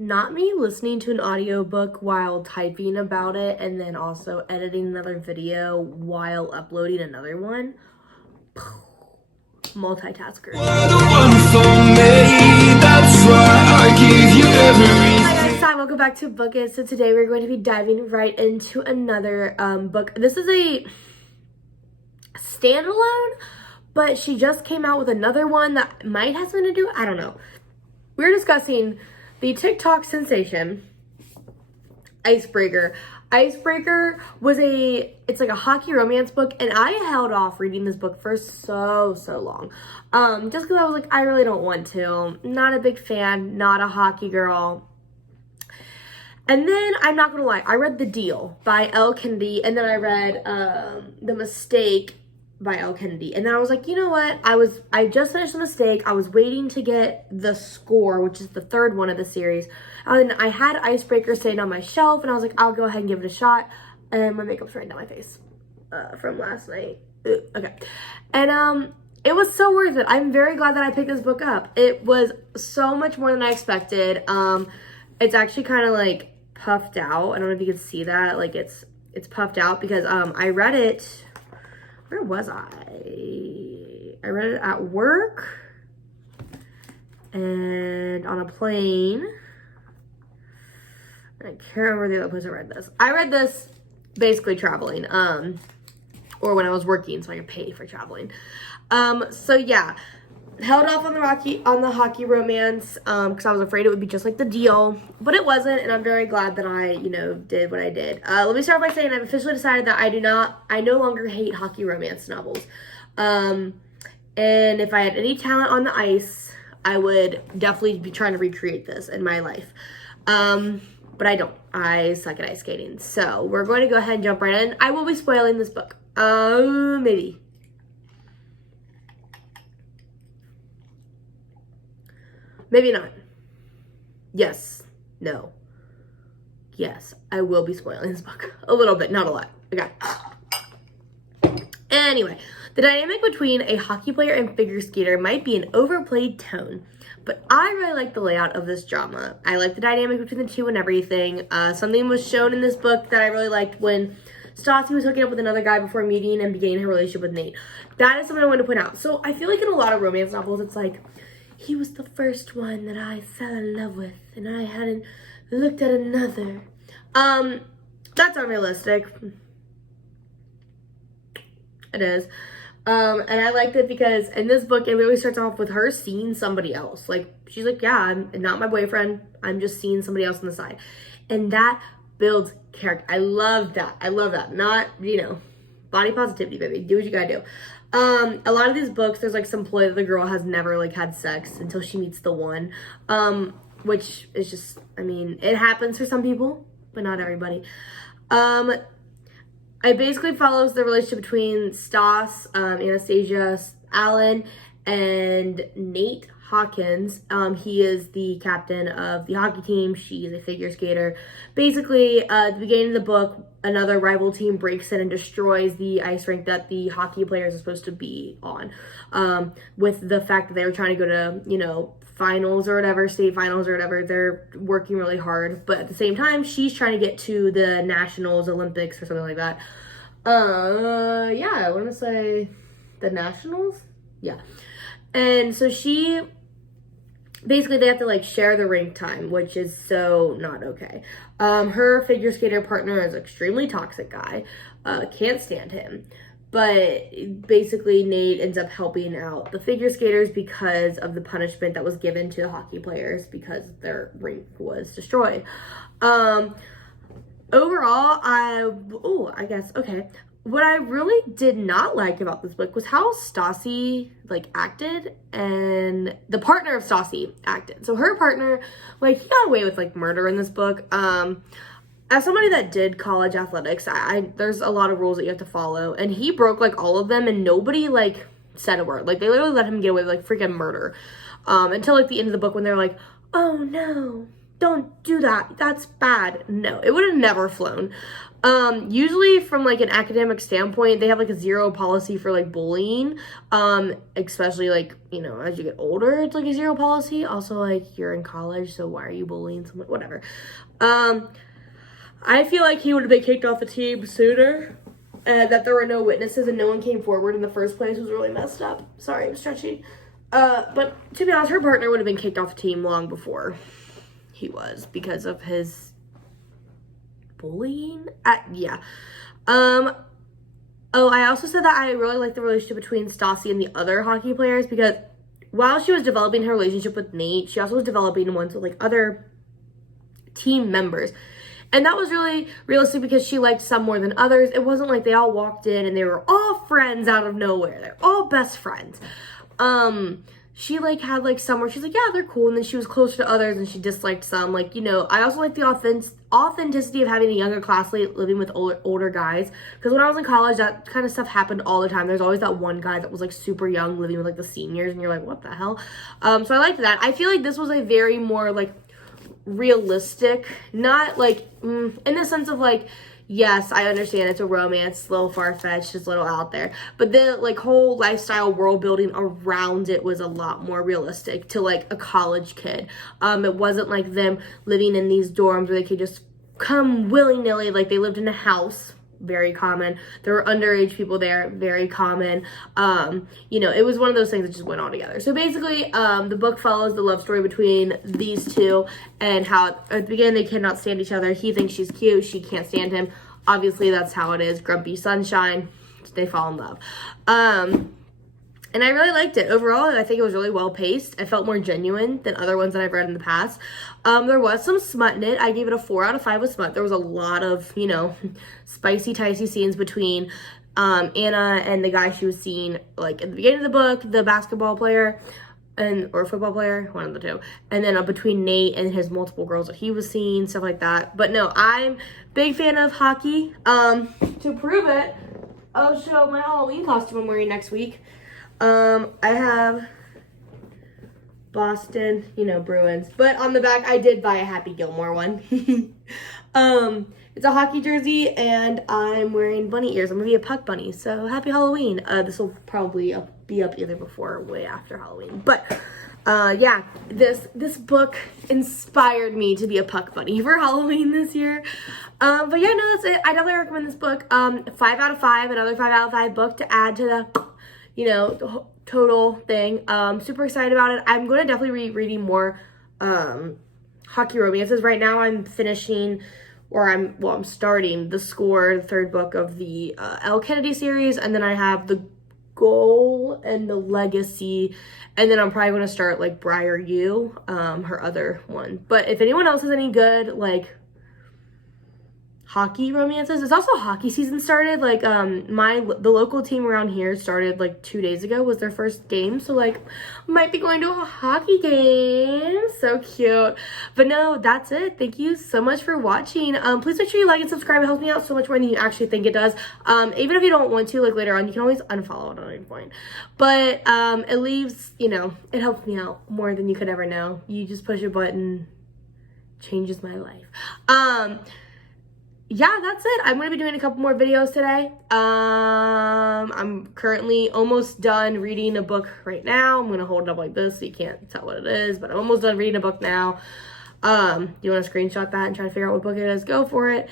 Not me listening to an audiobook while typing about it and then also editing another video while uploading another one. Multitasker. Hi guys, welcome back to Book It. So today we're going to be diving right into another book. This is a standalone, but she just came out with another one that might have something to do, I don't know. We're discussing the TikTok sensation, Icebreaker. Icebreaker was it's like a hockey romance book, and I held off reading this book for so long. Just because I was like, I really don't want to. Not a big fan, not a hockey girl. And then, I'm not gonna lie, I read The Deal by Elle Kennedy, and then I read The Mistake by Elle Kennedy. And then I was like, you know what? I just finished The Mistake. I was waiting to get The Score, which is the third one of the series. And I had Icebreaker sitting on my shelf, and I was like, I'll go ahead and give it a shot. And my makeup's right down my face from last night. Okay. And it was so worth it. I'm very glad that I picked this book up. It was so much more than I expected. It's actually kind of like puffed out. I don't know if you can see that. Like it's puffed out because I read it. Where was I? I read it at work and on a plane. I can't remember the other place I read this. I read this basically traveling, or when I was working so I could pay for traveling. So yeah, held off on the hockey romance because I was afraid it would be just like The Deal, but it wasn't, and I'm very glad that I, did what I did. Let me start by saying I've officially decided that I no longer hate hockey romance novels. And if I had any talent on the ice, I would definitely be trying to recreate this in my life. But I don't. I suck at ice skating. So we're going to go ahead and jump right in. I will be spoiling this book. Maybe. Maybe not. Yes. No. Yes. I will be spoiling this book. A little bit. Not a lot. Okay. Anyway. The dynamic between a hockey player and figure skater might be an overplayed tone, but I really like the layout of this drama. I like the dynamic between the two and everything. Something was shown in this book that I really liked when Stassi was hooking up with another guy before meeting and beginning her relationship with Nate. That is something I want to point out. So I feel like in a lot of romance novels, it's like, he was the first one that I fell in love with, and I hadn't looked at another. That's unrealistic. It is. And I liked it because in this book, it really starts off with her seeing somebody else. Like, she's like, yeah, I'm not my boyfriend. I'm just seeing somebody else on the side. And that builds character. I love that. I love that. Not, body positivity, baby. Do what you gotta do. A lot of these books, there's like some ploy that the girl has never like had sex until she meets the one. Which is just, it happens for some people, but not everybody. It basically follows the relationship between Stas, Anastasia, Alan, and Nate Hawkins. He is the captain of the hockey team. She is a figure skater. Basically, at the beginning of the book, another rival team breaks in and destroys the ice rink that the hockey players are supposed to be on. With the fact that they were trying to go to, finals or whatever, state finals or whatever. They're working really hard, but at the same time, she's trying to get to the nationals, Olympics, or something like that. Yeah, I want to say the nationals. Yeah, and so basically they have to like share the rink time, which is so not okay. Her figure skater partner is an extremely toxic guy. Can't stand him. But basically, Nate ends up helping out the figure skaters because of the punishment that was given to the hockey players because their rink was destroyed. Overall, I guess, okay. What I really did not like about this book was how Stassi, acted, and the partner of Stassi acted. So her partner, he got away with, murder in this book. As somebody that did college athletics, there's a lot of rules that you have to follow, and he broke all of them, and nobody said a word. They literally let him get away with freaking murder, until the end of the book when they're like, oh no, don't do that. That's bad. No, it would have never flown. Usually from like an academic standpoint, they have like a zero policy for like bullying. Especially like, you know, as you get older, it's like a zero policy. Also, like, you're in college, so why are you bullying someone? Whatever. I feel like he would have been kicked off the team sooner. That there were no witnesses and no one came forward in the first place was really messed up. Sorry, I'm stretching. But to be honest, her partner would have been kicked off the team long before he was because of his bullying. Yeah. Oh, I also said that I really like the relationship between Stassi and the other hockey players because while she was developing her relationship with Nate, she also was developing ones with like other team members. And that was really realistic because she liked some more than others. It wasn't like they all walked in and they were all friends out of nowhere. They're all best friends. She like had like some where she's like, yeah, they're cool. And then she was closer to others and she disliked some. Like, you know, I also like the authenticity of having a younger classmate living with older guys. Because when I was in college, that kind of stuff happened all the time. There's always that one guy that was like super young living with like the seniors. And you're like, what the hell? So I liked that. I feel like this was a very more like realistic, not like in the sense of like, yes, I understand it's a romance, it's a little far-fetched, it's a little out there, but the like whole lifestyle world building around it was a lot more realistic to like a college kid. It wasn't like them living in these dorms where they could just come willy-nilly, like they lived in a house. Very common. There were underage people there, very common. You know, it was one of those things that just went all together. So basically, the book follows the love story between these two and how at the beginning they cannot stand each other. He thinks she's cute, she can't stand him. Obviously, that's how it is. Grumpy sunshine, they fall in love. And I really liked it. Overall, I think it was really well paced. It felt more genuine than other ones that I've read in the past. There was some smut in it. I gave it a 4 out of 5 with smut. There was a lot of, you know, spicy, ticey scenes between Anna and the guy she was seeing, like, at the beginning of the book, the basketball player, or football player, one of the two. And then between Nate and his multiple girls that he was seeing, stuff like that. But no, I'm big fan of hockey. To prove it, I'll show my Halloween costume I'm wearing next week. I have Boston, you know, Bruins. But on the back, I did buy a Happy Gilmore one. It's a hockey jersey, and I'm wearing bunny ears. I'm going to be a puck bunny, so happy Halloween. This will probably be up either before or way after Halloween. But, yeah, this book inspired me to be a puck bunny for Halloween this year. But yeah, no, that's it. I definitely recommend this book. 5 out of 5, another 5 out of 5 book to add to the, you know, the total thing. Super excited about it. I'm going to definitely be reading more hockey romances. Right now I'm finishing, or I'm starting The Score, the 3rd book of the Elle Kennedy series, and then I have The Goal and The Legacy, and then I'm probably going to start like Briar U, her other one. But if anyone else has any good like hockey romances, it's also hockey season started. Like the local team around here started like 2 days ago, was their first game, so like might be going to a hockey game. So cute. But no, that's it. Thank you so much for watching. Please make sure you like and subscribe. It helps me out so much more than you actually think it does. Even if you don't want to, like later on, you can always unfollow it at any point, but it leaves, you know, it helps me out more than you could ever know. You just push a button, changes my life. Yeah, that's it. I'm going to be doing a couple more videos today. I'm currently almost done reading a book right now. I'm going to hold it up like this so you can't tell what it is, but I'm almost done reading a book now. Do you want to screenshot that and try to figure out what book it is? Go for it.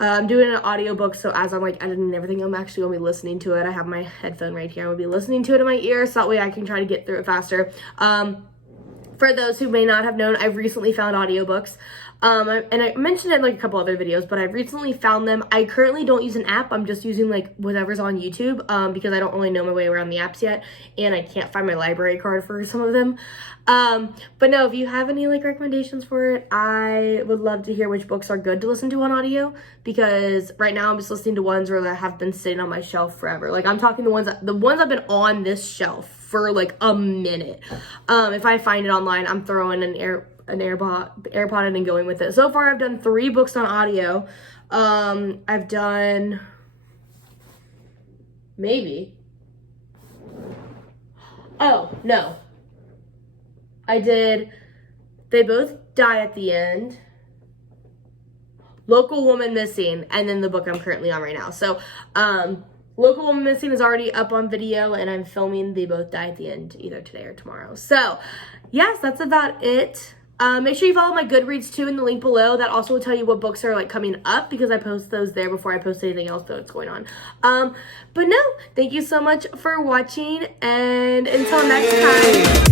I'm doing an audiobook, so as I'm like editing everything, I'm actually going to be listening to it. I have my headphone right here. I'm going to be listening to it in my ear, so that way I can try to get through it faster. For those who may not have known, I've recently found audiobooks. And I mentioned it in like a couple other videos, but I've recently found them. I currently don't use an app. I'm just using like whatever's on YouTube, because I don't really know my way around the apps yet, and I can't find my library card for some of them. But no, if you have any like recommendations for it, I would love to hear which books are good to listen to on audio, because right now I'm just listening to ones where that have been sitting on my shelf forever. Like I'm talking the ones that have been on this shelf for like a minute. If I find it online, I'm throwing an AirPod in and going with it. So far I've done 3 books on audio. I've done maybe, oh no, I did, they both die at the end. Local Woman Missing, and then the book I'm currently on right now. So, Local Woman Missing is already up on video, and I'm filming They Both Die at the End either today or tomorrow. So, yes, that's about it. Make sure you follow my Goodreads too in the link below. That also will tell you what books are like coming up, because I post those there before I post anything else that's going on. But no, thank you so much for watching, and until next time.